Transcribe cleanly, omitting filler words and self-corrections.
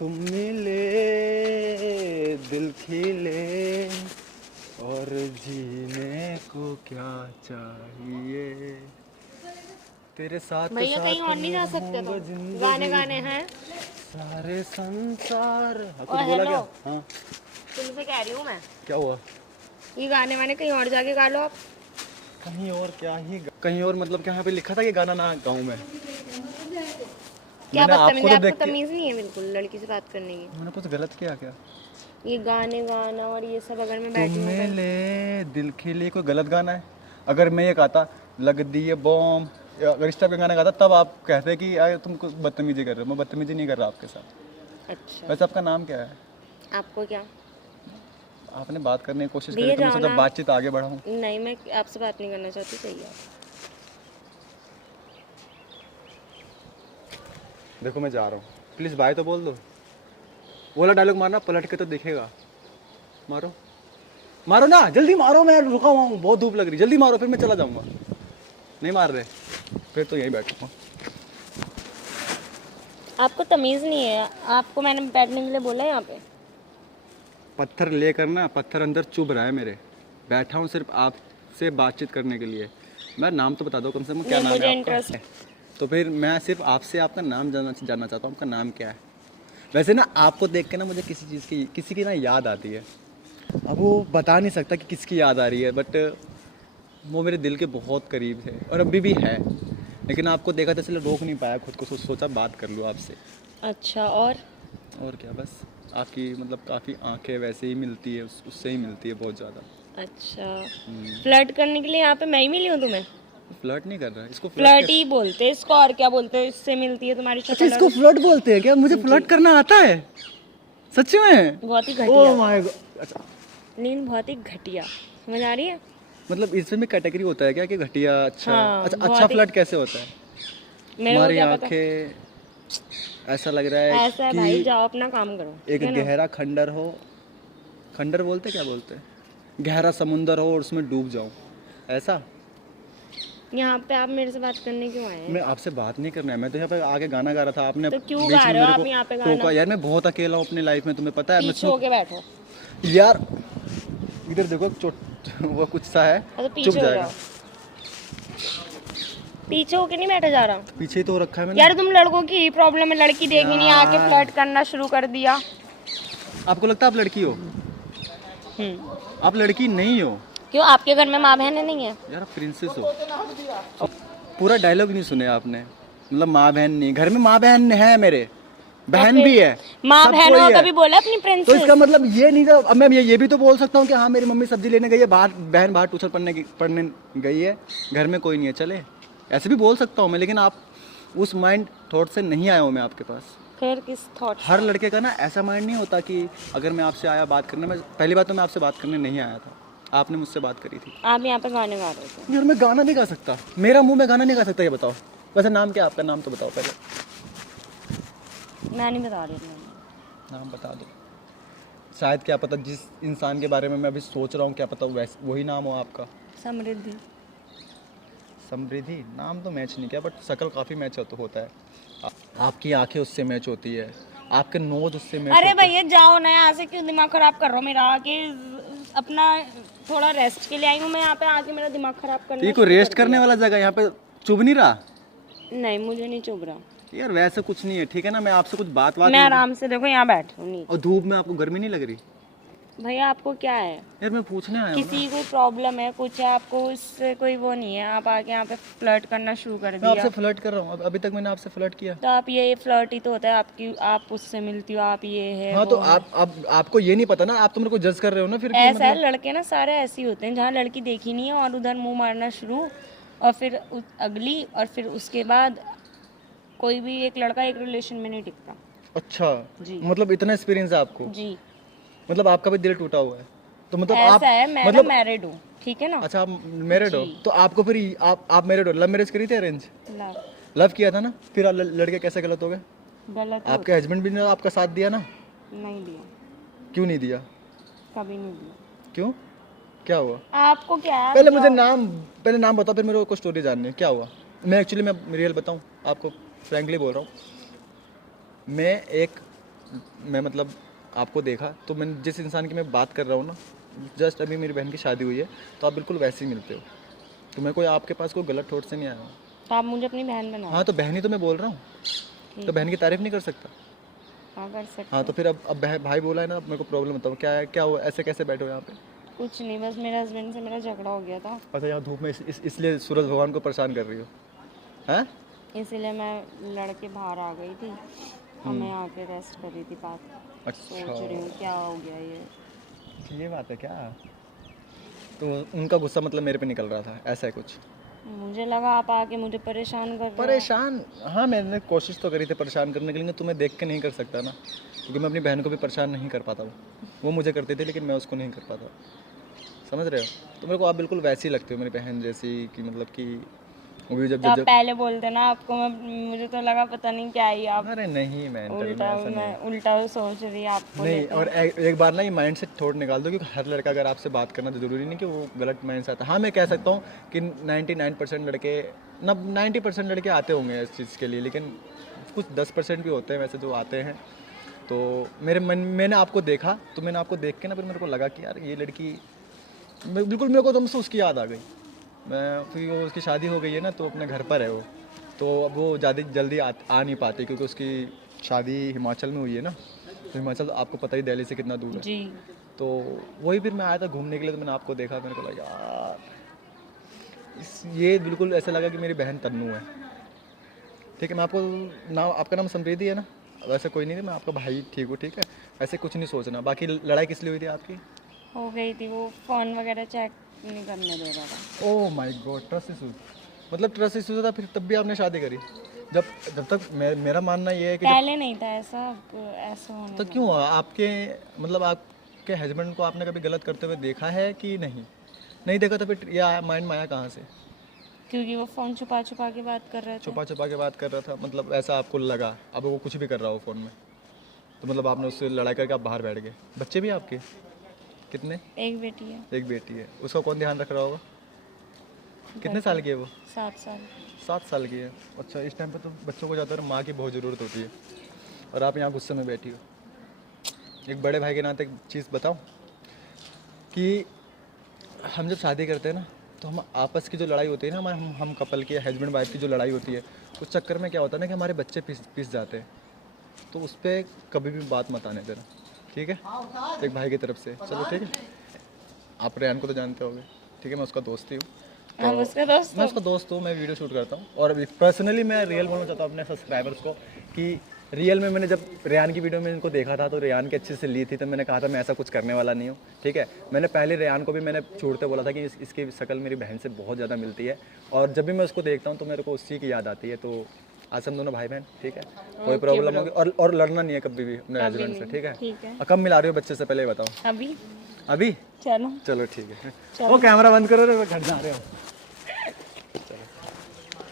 तुम मिले दिल खिले और जीने को क्या चाहिए, तेरे साथ भैया कहीं साथ और नहीं जा मैं सकते रहूंगा तुम? गाने जिंदगी गाने हैं। सारे संसार। हाँ, कुछ और बोला हेलो, क्या? हाँ, तुमसे कह रही हूँ मैं, क्या हुआ? ये गाने वाने कहीं और जाके गा लो आप। कहीं और क्या ही कहीं और मतलब क्या यहाँ पे लिखा था कि गाना ना गाऊं मैं? क्या मैंने बदतमीजी, आपको तो आपको देख के तमीज नहीं है बिल्कुल लड़की से बात करने की। मैंने कुछ गलत किया क्या? ये गाने गाना और ये सब अगर मैं तुम बैठी हूँ कहीं। मिले दिल खिले कोई गलत गाना है? अगर मैं ये गाता लग दिए बॉम्ब या अगर इस टाइप का गाना गाता तब आप कहते कि यार तुम कुछ बदतमीजी कर रहे हो। मैं बदतमीजी नहीं कर रहा आपके साथ। अच्छा, वैसे आपका नाम क्या है? आपको क्या? आपने बात करने की कोशिश करी दिए तो मैं जाओ सोचा ना। बातचीत आगे बढ़ाऊं। नहीं, मैं आपसे बात नहीं करना चाहती, सही है। देखो मैं जा रहा हूँ, प्लीज़ बाय तो बोल दो। वो वाला डायलॉग मारना, पलट के तो दिखेगा। मारो मारो ना, जल्दी मारो, मैं रुका हुआ हूँ, बहुत धूप लग रही, जल्दी मारो फिर मैं चला जाऊँगा। नहीं मार रहे फिर तो यहीं बैठूंगा। आपको तमीज नहीं है, आपको मैंने बैठने के लिए बोला है यहाँ पे। पत्थर लेकर ना, पत्थर अंदर चुभ रहा है मेरे। बैठा हूँ सिर्फ आपसे बातचीत करने के लिए। मैं नाम तो बता दो कम से कम, क्या नहीं, नाम है मुझे आपका? इंटरेस्ट। तो फिर मैं सिर्फ आपसे आपका नाम जानना चाहता हूँ, आपका नाम क्या है? वैसे ना आपको देख के ना मुझे किसी की ना याद आती है। अब वो बता नहीं सकता कि किसकी याद आ रही है, बट वो मेरे दिल के बहुत करीब है और अभी भी है। लेकिन आपको देखा तो इसलिए रोक नहीं पाया खुद को, सोचा बात कर लूँ आपसे। अच्छा, और क्या, बस आपकी मतलब काफ़ी आंखें वैसे ही मिलती है, उससे ही मिलती है बहुत ज़्यादा। अच्छा। फ्लर्ट करने के लिए यहाँ पे मैं ही मिली हूँ तुम्हें? फ्लर्ट नहीं कर रहा है, इसको फ्लर्ट फ्लर्ट कैसे? ही बोलते हैं इसको, और क्या बोलते हैं? इससे मिलती है तुम्हारी अच्छा, शक्ल इसको और। फ्लर्ट बोलते हैं क्या? मुझे जी, फ्लर्ट करना आता है सच में? बहुत ही ओह घटिया। My God. अच्छा, नींद बहुत ही घटिया, समझ आ रही है? मतलब इसमें भी कैटेगरी होता है क्या कि घटिया? अच्छा हाँ, अच्छा, अच्छा बहुत ही। फ्लर्ट कैसे होता है? मेरे को तुम्हारी क्या पता। आंखें, ऐसा लग रहा है ऐसा है कि भाई, जाओ अपना काम करो, ठीक एक है ना? गहरा खंडर हो। खंडर बोलते क्या बोलते हैं? गहरा समुंदर हो और उसमें डूब जाऊं, ऐसा? यहाँ पे आप मेरे से बात करने क्यों आए मैं हैं? आपसे बात नहीं करना है, मैं तो यहाँ पे आगे गाना गा रहा था, आपने तो क्यों बीच गा में रहे हो मेरे को आप यहाँ पे टोका। गाना? यार मैं बहुत अकेला हूँ अपनी लाइफ में, तुम्हें पता है। मैं पीछे होके बैठो। यार इधर देखो, चोट वो कुछ सा है, तो चुप पीछे हो जाएगा। जाओ। पीछे होके नहीं बैठा जा रहा। पीछे ही तो रखा है मैंने। यार तुम लड़कों की ही प्रॉब्लम है, लड़की देखी नहीं आके यार फ्लर्ट करना शुरू कर दिया। आपको लगता है आप लड़की हो? आप लड़की नहीं हो। क्यों, आपके घर में माँ बहनें नहीं है? यार आप प्रिंसेस हो। पूरा डायलॉग नहीं सुने आपने? मतलब माँ बहन नहीं, घर में माँ बहन है मेरे, तो बहन फिर भी है, माँ सब बहनों कोई का है। कभी बोला अपनी तो इसका प्रिंसेस? मतलब ये नहीं था। अब मैं ये भी तो बोल सकता हूँ कि हाँ मेरी मम्मी सब्जी लेने गई है बाहर, बहन बाहर ट्यूशन पढ़ने गई है, घर में कोई नहीं है, चले। ऐसे भी बोल सकता हूँ मैं, लेकिन आप उस माइंड थॉट से नहीं आया हूँ मैं आपके पास। फिर किस थॉट हर से? लड़के का ना ऐसा माइंड नहीं होता कि अगर मैं आपसे आया बात करने में। पहली बात तो मैं आपसे बात करने नहीं आया था, आपने मुझसे बात करी थी। आप यहाँ पे गाने गा रहे थे। यार मैं गाना नहीं गा सकता, मेरा मुंह में गाना नहीं गा सकता, ये बताओ। वैसे नाम क्या है आपका? नाम तो बताओ पहले। मैं नहीं बता रही थी। नाम बता दो, शायद क्या पता जिस इंसान के बारे में मैं अभी सोच रहा हूँ, क्या पता वैसे वही नाम हो आपका। समृद्धि। समृद्धि नाम तो मैच नहीं किया, बट शक्ल काफ़ी मैच होता है। आपकी आंखें उससे मैच होती है, आपके नोज उससे मैच अरे होते हैं। भैया जाओ ना यहाँ से, क्यों दिमाग खराब कर रहे हो मेरा? आके अपना थोड़ा रेस्ट के लिए आई हूँ मैं, यहाँ पे आके मेरा दिमाग खराब तो करना ये कोई शुरू रेस्ट कर करने दिया। वाला जगह यहाँ पे चुभ नहीं रहा? नहीं, मुझे नहीं चुभ रहा। यार वैसे कुछ नहीं है, ठीक है ना? मैं आपसे कुछ बात मैं आराम से देखो यहाँ बैठ हूँ नीचे। और धूप में आपको गर्मी नहीं लग रही? भैया आपको क्या है? यार मैं पूछने आया हूँ ना। किसी को प्रॉब्लम है कुछ है, आपको उससे कोई वो नहीं है, आप आके यहाँ पे फ्लर्ट करना शुरू कर मैं आपसे दिया। फ्लर्ट कर रहा हूँ, अभी तक मैंने आपसे फ्लर्ट किया? तो आप ये फ्लर्ट ही तो होता है आपकी, आप उससे मिलती हो, आप ये है हाँ वो तो है। आपको ये नहीं पता ना, आप तो मेरे को जज कर रहे हो ना फिर कि ऐसा है, मतलब। लड़के ना सारे ऐसे ही होते हैं, जहाँ लड़की देखी नहीं है और उधर मुंह मारना शुरू, और फिर अगली, और फिर उसके बाद कोई भी एक लड़का एक रिलेशन में नहीं टिकता। अच्छा, जी। मतलब इतना एक्सपीरियंस है आपको? जी। मतलब आपका भी दिल टूटा हुआ है? तो मतलब आप ऐसा है, मैं ना मतलब मैरिड हूँ, ठीक है ना? अच्छा आप मैरिड हो? जी। तो आपको फिर आप मैरिड हो, लव मैरिज करी थी अरेंज? लव। लव किया था ना, फिर लड़के कैसे गलत हो गए? गलत ही आपके हस्बैंड भी ने आपका साथ दिया ना? नहीं दिया, क्यों नहीं दिया? कभी नहीं दिया। क्यों, क्या हुआ? आपको क्या है? पहले नाम बताओ, फिर मेरे को स्टोरी जाननी है, क्या हुआ? मैं एक्चुअली मैं रियल बताऊं आपको, फ्रैंकली बोल रहा हूँ। मैं एक मैं मतलब आपको देखा तो मैंने जिस इंसान की मैं बात कर रहा हूँ ना, जस्ट अभी मेरी बहन की शादी हुई है, तो आप बिल्कुल वैसे ही मिलते हो। तो मैं कोई आपके पास कोई गलत थॉट से नहीं आया हूँ। तो आप मुझे अपनी बहन बनाओ। हाँ तो बहन ही तो मैं बोल रहा हूँ, तो बहन की तारीफ नहीं कर सकता। हाँ कर सकते हाँ तो फिर अब भाई बोला है ना, अब मेरे को प्रॉब्लम बताओ क्या है, क्या हुआ, ऐसे कैसे बैठे हो यहाँ पे? कुछ नहीं, बस मेरे हस्बैंड से मेरा झगड़ा हो गया था, अच्छा यहाँ धूप में इसलिए सूरज भगवान को परेशान कर रही हो, हैं? इसीलिए मैं लड़के बाहर आ गई थी और मैं आके रेस्ट कर रही थी, बात सोच रही हूँ क्या हो गया ये बात है क्या? तो उनका गुस्सा मतलब मेरे पे निकल रहा था, ऐसा है कुछ? मुझे लगा आप आके मुझे परेशान कर रहे हो। परेशान? हाँ मैंने कोशिश तो करी थी परेशान करने के लिए, तुम्हें देख के नहीं कर सकता ना, क्योंकि मैं अपनी बहन को भी परेशान नहीं कर पाता हूँ। वो मुझे करती थी लेकिन मैं उसको नहीं कर पाता, समझ रहे हो? तो मेरे को आप बिल्कुल वैसी लगती हो मेरी बहन जैसी, कि मतलब कि वो भी जब तो आप जब पहले बोलते ना, आपको मैं, मुझे तो लगा पता नहीं क्या ही आप अरे नहीं मैं उल्टा सोच रही है आपको नहीं। लेके। और एक बार ना ये माइंड से थोड़ा निकाल दो, क्योंकि हर लड़का अगर आपसे बात करना तो ज़रूरी नहीं कि वो गलत माइंड से आता। हाँ मैं कह सकता हूँ कि 99% लड़के, 90% लड़के आते होंगे इस चीज़ के लिए, लेकिन कुछ 10% भी होते हैं वैसे जो आते हैं। तो मैंने आपको देखा, तो मैंने आपको देख के ना फिर मेरे को लगा कि यार ये लड़की, बिल्कुल मेरे को तो मुझसे उसकी याद आ गई। मैं फिर वो उसकी शादी हो गई है ना, तो अपने घर पर है वो, तो अब वो ज़्यादा जल्दी आ नहीं पाती, क्योंकि उसकी शादी हिमाचल में हुई है ना, तो हिमाचल आपको पता ही दिल्ली से कितना दूर है। जी। तो वही फिर मैं आया था घूमने के लिए, तो मैंने आपको देखा, मेरे को लगा यार ये बिल्कुल ऐसा लगा कि मेरी बहन तन्नू है। ठीक है, मैं आपको नाम, आपका नाम समृद्धि है ना? वैसे कोई नहीं, मैं आपका भाई ठीक हूँ, ठीक है? ऐसे कुछ नहीं सोचना। बाकी लड़ाई किस लिए हुई थी आपकी? हो गई थी, वो फ़ोन वगैरह चेक नहीं करने दे रहा था। Oh my God, trust issues. मतलब ट्रस्ट इशूज था, फिर तब भी आपने शादी करी? जब तक मेरा मानना ये है कि पहले नहीं था ऐसा, अब ऐसा होने तो लगा। क्यों आपके, मतलब आपके हस्बैंड को आपने कभी गलत करते हुए देखा है कि नहीं? नहीं देखा तो फिर ये माइंड में आया कहाँ से? क्योंकि वो फ़ोन छुपा छुपा के बात कर रहे थे। छुपा छुपा के बात कर रहा था, मतलब ऐसा आपको लगा? अब वो कुछ भी कर रहा हो फ़ोन में, तो मतलब आपने उससे लड़ाई करके आप बाहर बैठ गए। बच्चे भी आपके कितने? एक बेटी है। एक बेटी है। उसका कौन ध्यान रख रहा होगा? कितने साल की है वो? 7 साल। 7 साल की है। अच्छा, इस टाइम पे तो बच्चों को ज़्यादातर माँ की बहुत ज़रूरत होती है, और आप यहाँ गुस्से में बैठी हो। एक बड़े भाई के नाते एक चीज़ बताऊँ कि हम जब शादी करते हैं ना, तो हम आपस की जो लड़ाई होती है ना, हम कपल की, हस्बैंड वाइफ की जो लड़ाई होती है, उस चक्कर में क्या होता है ना कि हमारे बच्चे पिस जाते हैं। तो उस पर कभी भी बात मत आने देना, ठीक है? एक भाई की तरफ से, चलो ठीक है? आप रेहान को तो जानते होंगे, ठीक है? मैं उसका दोस्त ही हूँ। आप उसका दोस्त मैं उसका दोस्त हूँ, मैं वीडियो शूट करता हूँ, और पर्सनली मैं रियल बोलना चाहता हूँ अपने सब्सक्राइबर्स को कि रियल में मैंने जब रेहान की वीडियो में इनको देखा था, तो रेहान की अच्छे से ली थी, तो मैंने कहा था मैं ऐसा कुछ करने वाला नहीं हूँ, ठीक है? मैंने पहले रेहान को भी मैंने छूटते बोला था कि इसकी शक्ल मेरी बहन से बहुत ज़्यादा मिलती है, और जब भी मैं उसको देखता हूँ तो मेरे को उसी की याद आती है। तो आज हम दोनों भाई बहन, ठीक है? कोई प्रॉब्लम होगी, और लड़ना नहीं है कभी भी अपने हस्बैंड से, ठीक है? ठीक है। और कब मिला रही हो बच्चे से, पहले ये बताओ। अभी अभी? चलो। चलो ठीक है। वो कैमरा बंद करो, घर जा रहे हो।